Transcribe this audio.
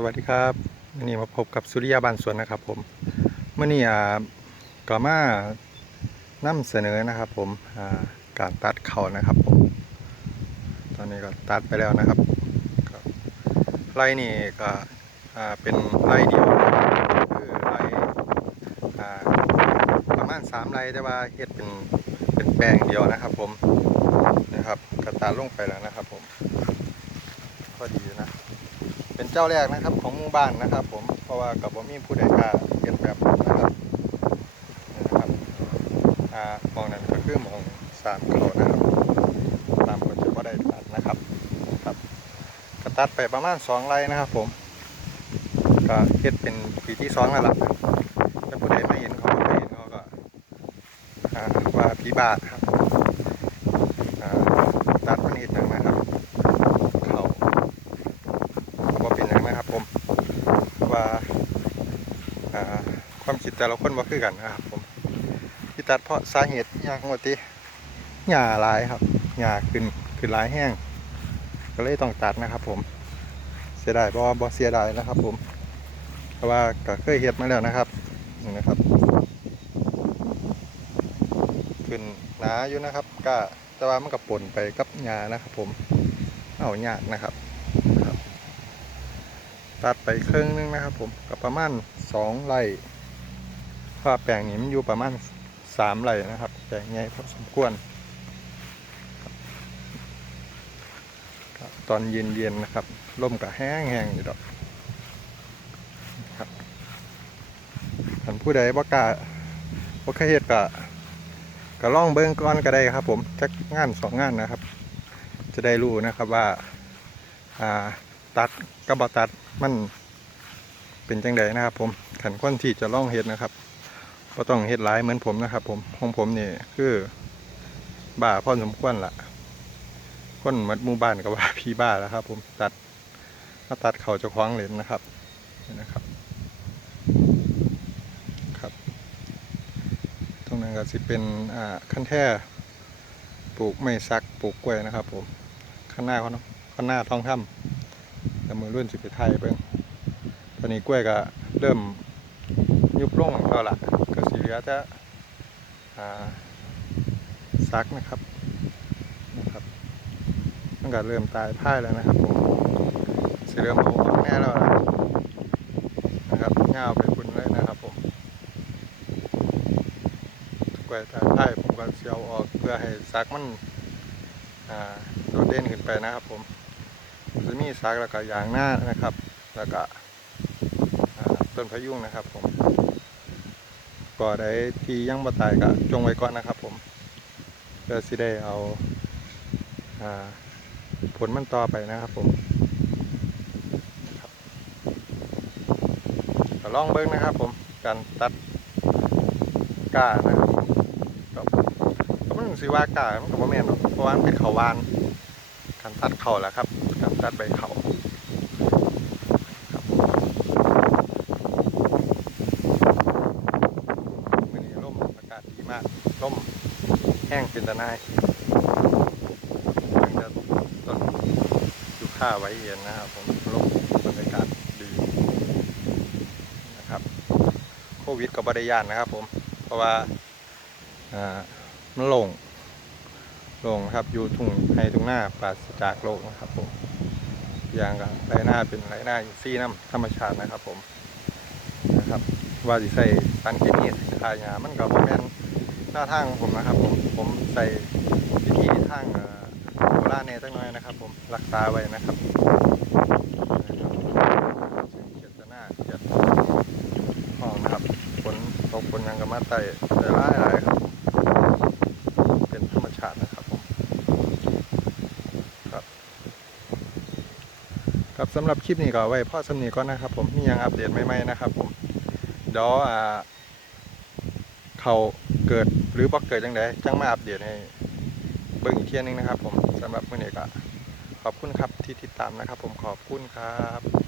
สวัสดีครับวันนี้มาพบกับสุริยาบานสวนนะครับ ผมเมื่อนี้อ่าก็มานำเสนอนะครับ ผมการตัดเขานะครับผมตอนนี้ก็ตัดไปแล้วนะครับไร่นี่ก็เป็นไร่เดียวคือไร่ประมาณสามไร่แต่ว่าเฮ็ดเป็นเป็นแปลงเดียวนะครับ ผมนะครับก็ตัดลงไปแล้วนะครับ ผมพอดีนะ เป็นเจ้าแรกนะครับของหมู่บ้านนะครับ ผมเพราะว่ากับว่ามีผู้ใดกล้าเก็บแบบนั้นนะครับนี่นะครับอ่ามองนั้นก็คือมองสามเขานะครับตามคนจะก็ได้ตัดนะครับครับก็ตัดไปประมาณสองไร่นะครับ ผมก็เฮ็ดเป็นปีที่สองแล้วล่ะถ้าผู้ใดไม่เห็นเขาก็ไม่เห็นเขาก็ว่าพี่บาทครับตัดมันเห็ดหยังนะครับเขา ว่าเป็นอย่างนะครับผมว่าอ่า ความคิดแต่ละคนว่าคือกันนะครับผมที่ตัดเพราะสาเหตุอย่างว่าติหญ้าลายครับหญ้าขึ้นขึ้นลายแห้ง ก็เลยต้องตัดนะครับ ผม เสียดายบ่บ่เสียดายนะครับ ผม เพราะว่าก็เคยเฮ็ดมาแล้วนะครับนี่นะครับขึ้นหนาอยู่นะครับก็แต่ว่ามันก็ปนไปกับหญ้านะครับ ผมเอายากนะครับ ตัดไปครึ่งนึงนะครับผมกับประมาณสองไร่เพราะว่าแปลงนี้มันอยู่ประมาณสามไร่นะครับแปลงใหญ่พอสมควรตอนเย็นๆนะครับร่มกับแห้งๆอยู่ดอกครับท่านผู้ใดบ่กล้าบ่เคยเฮ็ดก็ก็ลองเบิ่งก่อนก็ได้ครับ ผมจักงานสองงานนะครับ จะได้รู้นะครับว่าอ่า ตัดกับบตัดมันเป็นจังไดนะครับ ผมขันคนที่จะล่องเฮ็ดนะครับก็ต้องเฮ็ดหลายเหมือนผมนะครับ ผมของผมนี่คือบ้าพอสมควรละคนมัดมู่บ้านก็ว่าพี่บ้าแล้วครับ ผมตัดมาตัดเขาจะคว้างเหรนนะครับนี่นะครับ ครับ ตรงนั้นก็สิเป็นอ่าขั้นแท่ปลูกไม่ซักปลูกกล้วยนะครับ ผมข้างหน้าเขาเนาะข้างหน้าท้องถ้ำ แล้วมือรุ่นสิบไปไทยเบิ่งตอนนี้กล้วยก็เริ่มยุบลงแล้วล่ะก็สีเหลือจะซักนะครับนะครับมันก็เริ่มตายพ่ายแล้วนะครับผมสีเริ่มโตแน่แล้วล่ะนะครับเงาไปคุณเลยนะครับผมกล้วยตายพ่ายผมก็เสียวออกเพื่อให้ซักมันอ่าโดดเด่นขึ้นไปนะครับผม จะมีซากแล้วก็ยางหน้านะครับ แล้วก็อ่าต้นพะยุงนะครับผมก่อได้ที่ยังบ่ตายก็จงไว้ก่อนนะครับ ผมเพื่อสิได้เอาอผลมันต่อไปนะครับผมก็ลองเบิ้งนะครับ ผมการตัดก้านะครับก็ก็มันสิว่าก้ามันก็บ่แม่นเพราะว่ามันเป็นเขาวาน การตัดเข่าแล้วครับการตัดใบเข่าครับวันนี้ร่มอากาศดีมากร่มแห้งเป็นตะนายมันจะต้นอยู่ค่าไว้เย็นนะครับผมร่มบรรยากาศดีนะครับโควิดก็บบริยานนะครับผมเพราะว่ามันลง โล่งครับอยู่ทุ่งให้ทุ่งหน้าปราศจากโลกนะครับผมอย่างกับไรหน้าเป็นไรหน้าอินซี่น้ำธรรมชาตินะครับผมนะครับว่าสิใส่สารเคมีขายามันก็บ่แม่นหน้าทางผมนะครับ ผมผมใส่วิธีทางโบราณแน่จังน้อยนะครับ ผมรักษาไว้นะครับเขียดหน้าเขียดห้องครับฝนตกฝนยังก็มาไต่แต่หลายหลายครับผม เป็นธรรมชาตินะครับผมครับ ครับสำหรับคลิปนี้ก็ไว้พ่อสำนีก่อนนะครับ ผมมียังอัปเดตใหม่ๆนะครับ ผมเดี๋ยวอ่าเขาเกิดหรือบ่เกิดยังไงจังมาอัปเดตให้เบิ่งอีกเที่ยนึงนะครับ ผมสำหรับมื้อนี้ก็ขอบคุณครับที่ติดตามนะครับ ผมขอบคุณครับ